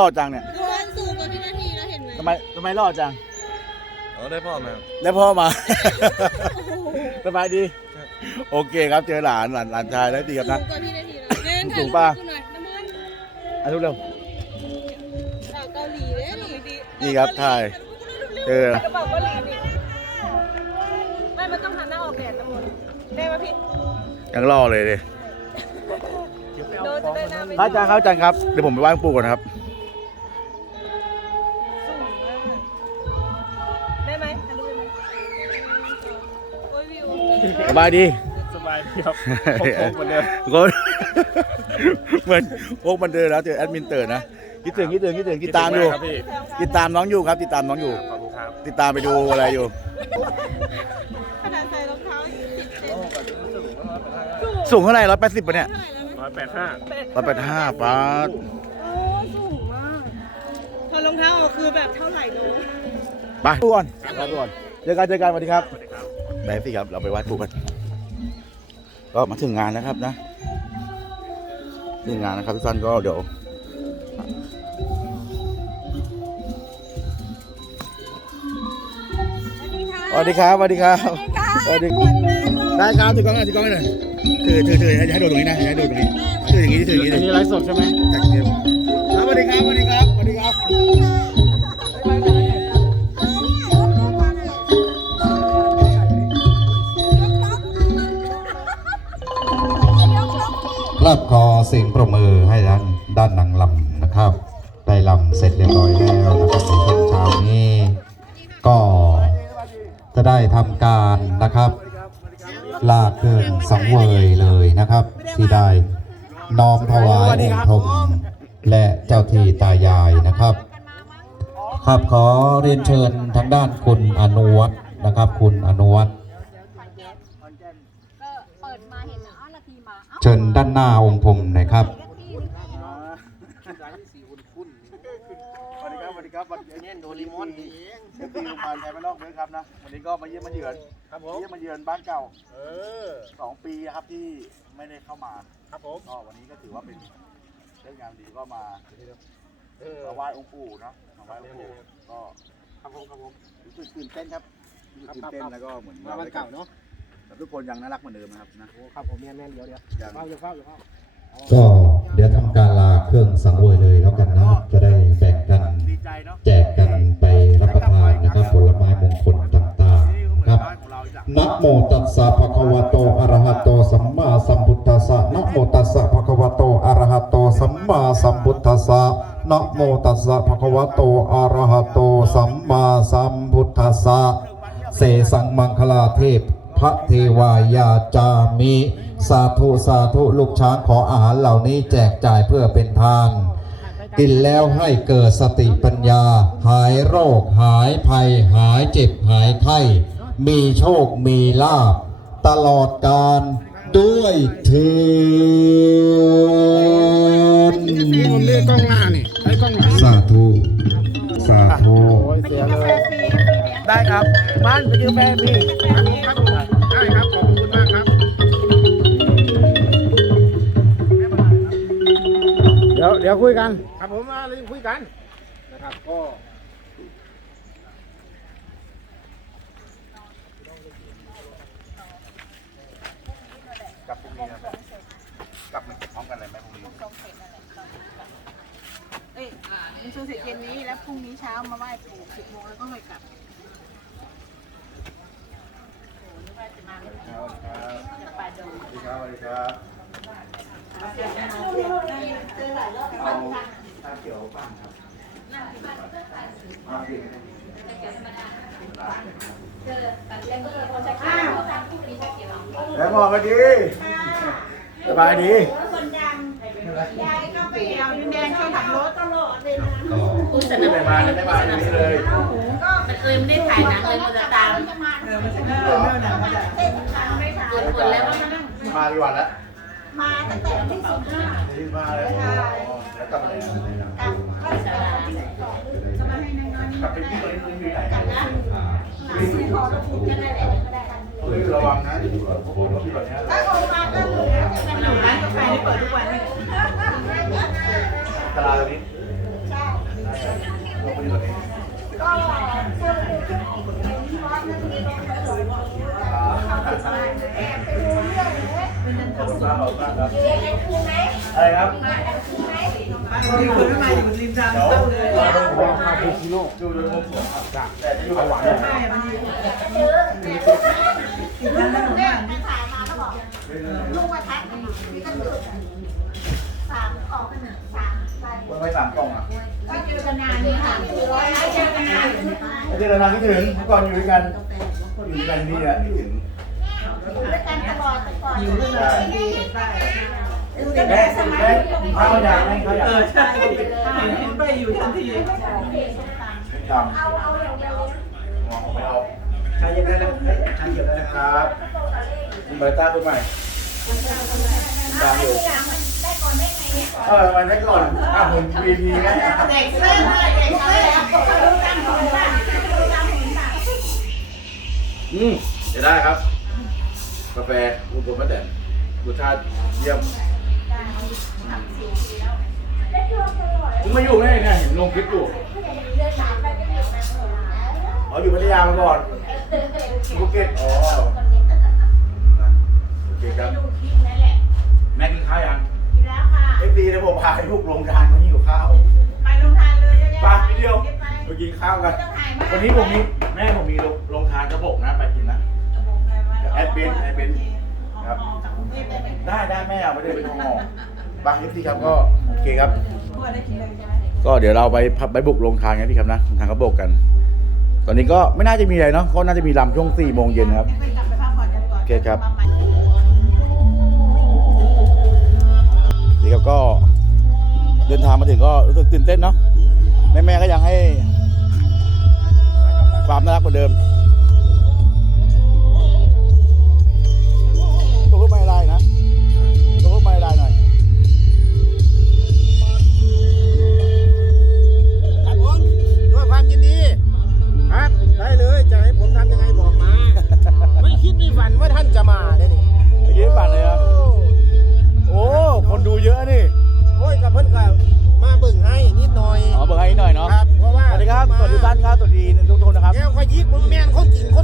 รอดจังเนี่ยทุกคนสูงกว่าพี่นาทีแล้วเห็นไหมทำไมทำไมรอดจังอ๋อได้พ่อมาแล้วพ่อมา สบายดี โอเคครับเจอหลานหลานหลานชายแล้วดีครับสูนะงกว่าพี่นาทีแล้วเล่นถ่ายสูรูงปป่ะกูหน่อยน้ำมันอะทุกเร็ว สาวเกาหลีเลยนี่ดีนี่ครับถ่าย เจอ กระเป๋าเกาหลีนี่ไม่มันต้องหันหน้าออกแดดน้ำมันได้ไหมพี่ยังรอเลยเลยโดนจะได้หน้าไปพระอาจารย์ครับอาจารย์ครับ เดี๋ยวผมไปไหว้หลวงปู่ก่อนนะครับ สบายดี สบายดีครับโค้งๆเหมือนเดิมทุกคนเหมือนโอ้มันเดินแล้วเจอแอดมินเตอร์นะคิดถึงคิดถึงคิดถึงติดตามอยู่ครับพี่ติดตามน้องอยู่ครับ ติดตามน้องอยู่ ขอบคุณครับ ติดตามไปดูอะไรอยู่ขนาดใส่รองเท้ายังติดเต็มสูงเท่าไหร่ร้อยแปดสิบปะเนี่ยเท่าไหร่แล้วนะร้อยแปดห้าร้อยแปดห้าปาทโอ้สูงมากพอรองเท้าออกคือแบบเท่าไหร่น้องไปดูก่อนไปดูก่อนเจอกันเจอกันสวัสดีครับสวัสดีครับ ไปสิครับ เราไปไหว้ปู่กันก็มาถึงงานแล้วครับนะ ถึงงานนะครับทุกท่านก็เดี๋ยวสวัสดีครับสวัสดีครับสวัสดีได้ครับถือกล้องหน่อยถือกล้องหน่อยถือถือถือให้ให้ดูตรงนี้นะให้ดูตรงนี้ถืออย่างนี้ถืออย่างนี้อันนี้ไลฟ์สดใช่ไหมจัดเต็มครับสวัสดีครับสวัสดีครับสวัสดีครับ ร็จเรียบร้อยแล้วนะครับในช่วงเช้านี้ ก็จะได้ทำการนะครับ ลากเครื่องสังเวยเลยนะครับ ที่ได้น้อมถวายองค์พรหมและเจ้าที่ตายายนะครับ ครับขอเรียนเชิญทางด้านคุณอนุวัฒน์นะครับ คุณอนุวัฒน์ก็เปิดมาเห็นนะอ้าวนาทีมาอ้าวเชิญด้านหน้าองค์พรหมหนะครับ สวัสดี ครับสวัสดีครับวันนี้โดริมอนเองเดี๋ยวตีลงมาไทยมานอกเลยครับนะ วันนี้ก็มาเยี่ยมมาเยือนครับผม เยี่ยมมาเยือนบ้านเก่าเออสองปีครับที่ไม่ได้เข้ามาครับผมก็วันนี้ก็ถือว่าเป็นเรื่องงานดีก็มาเออมาไหว้องค์ปู่เนาะมาไหว้องค์ปู่ก็ครับผมครับผมรู้สึกตื่นเต้นครับรู้สึกตื่นเต้นแล้วก็เหมือนมาวันเก่าเนาะแต่ทุกคนยังน่ารักเหมือนเดิมนะครับนะโอ้ครับผมแม่นแม่นเดี๋ยวเดี๋ยวยังเฝ้าอยู่เฝ้าอยู่เฝ้าก็เดี๋ยวทำการลาเครื่องสังเวยเลย โมตัสสะภะคะวะโตอะระหะโตสัมมาสัมพุทธัสสะนะโมตัสสะภะคะวะโตอะระหะโตสัมมาสัมพุทธัสสะนะโมตัสสะภะคะวะโตอะระหะโตสัมมาสัมพุทธัสสะเสสังมังคลาเทพพระเทวายาจามิสาธุสาธุลูกช้างขออาหารเหล่านี้แจกจ่ายเพื่อเป็นทาน กินแล้วให้เกิดสติปัญญา หายโรค หายภัย หายเจ็บหายไข้ มีโชคมีลาภตลอดการด้วยเถิดผมเรียกกล้องหน้านี่ไอ้กล้องหลังสาธุสาธุโอ้ยเสียเลย ได้ครับบ้านไปกินกาแฟพี่ครับผมได้ครับขอบคุณมากครับ เดี๋ยวเดี๋ยวคุยกัน ครับผมมาเลยคุยกันนะครับก็กลับพรุ่งนี้ครับกลับ มาเก็บพร้อมกันเลยไหมพรุ่งนี้เอ้ยมิซูเสร็จเย็นนี้แล้วพรุ่งนี้เช้ามาไหว้ปู่สิบโมงแล้วก็ค่อยกลับสวัสดีครับสวัสดีครับเอาชาเขียวปั้นครับเอาสิแล้วบอกกันดีสบายดี เอาดินแดงช่วยขับรถตลอดเลยนะไม่ได้มาไม่ได้มาที่นี่เลยมันเคยไม่ได้ถ่ายหนังเลยมันจะตามกดแล้วว่ามันนั่งมากี่วันแล้วมาตั้งแต่วันที่สิบห้าที่มาแล้วแล้วกลับมาเลยกับข้าวสารที่สองจะมาให้น้อยๆนี่กลับไปที่ตรงนี้ตรงนี้อยู่ไหนกันนะไม่พอแล้วคุณจะได้แหละก็ได้กันเฮ้ย ระวังนะถ้าคนมาก็หนูจะเป็นหนูร้านกาแฟที่เปิดทุกวันตลาดนี้ใช่ลงไปดีกว่านี้ก็คือคือที่วัดนั่นมีแรงกระโดดเขาติดมาแอบไปดูเรื่องเลยอะไรครับอยู่คนมาอยู่ริมทางเต้าเลยดูเลยแต่จะอยู่หวานไม่มันอยู่ ที่นั่นนั่งบ้านถ่ายมาแล้วบอกลูกมาทักพี่ก็ตื่นสามออกสามไปคนไปสามกล่องอะก็เจอกันนานนี่ค่ะเจอกันนานไม่ใช่นานๆคิดถึงเมื่อก่อนอยู่ด้วยกันอยู่ด้วยกันนี่แหละคิดถึงอยู่ด้วยกันตลอดก่ออยู่ด้วยกันดีใช่อยู่ตั้งแม่แต่สมัยแม่ข้าอยากแม่ข้าอยากเออใช่เห็นไปอยู่ทันทีจำเอาเอาอย่างเดียวมองไม่เอา ช้เย็นได้นะใช้เย็นได้นะครับเบอร์ต้าตัวใหม่ตามอยู่ได้ก่อนได้ไงเนี่ยเออมันได้ก่อนอะผมวีพีไงเด็กเสื้อเลยเด็กเสื้อเขาดูตามหุ่นบ้างดูตามหุ่นบ้างอืมจะได้ครับ กาแฟอุดมมาแต่รสชาติเยี่ยมคุณมาอยู่ไงเนี่ยเห็นลงคลิปอยู่อ๋ออยู่พัทยามาก่อน ภูเก็ตอ๋อโอเคครับดูคลิปนั่นแหละแม่กินข้าวยังกินแล้วค่ะเอฟซีนะผมพาลูกลงทานมาหิวข้าวไปโรงทานเลยเยอะไปทีเดียวไปกินข้าวกันต้องถ่ายมากวันนี้ผมมีแม่ผมมีลงลงทานกระบอกนะไปกินนะแอดเบนแอดเบนครับจากกรุงเทพได้ไหมได้ได้แม่เอาไปได้เป็นทองหอไปเอฟซีครับก็โอเคครับพวกได้กินเลยใช่ไหมก็เดี๋ยวเราไปพับไปบุกลงทานกันพี่ครับนะทางกระบอกกัน ตอนนี้ก็ไม่น่าจะมีอะไรเนาะก็น่าจะมีลำช่วง4ี่โมงเย็นครับโอเคครับนี่ครับก็เดินทางมาถึงก็รู้สึกตื่นเต้นเนาะแม่ๆก็ยังให้ความน่ารักเหมือนเดิม แล้คอยยิกมึงแม่งคนจริงคน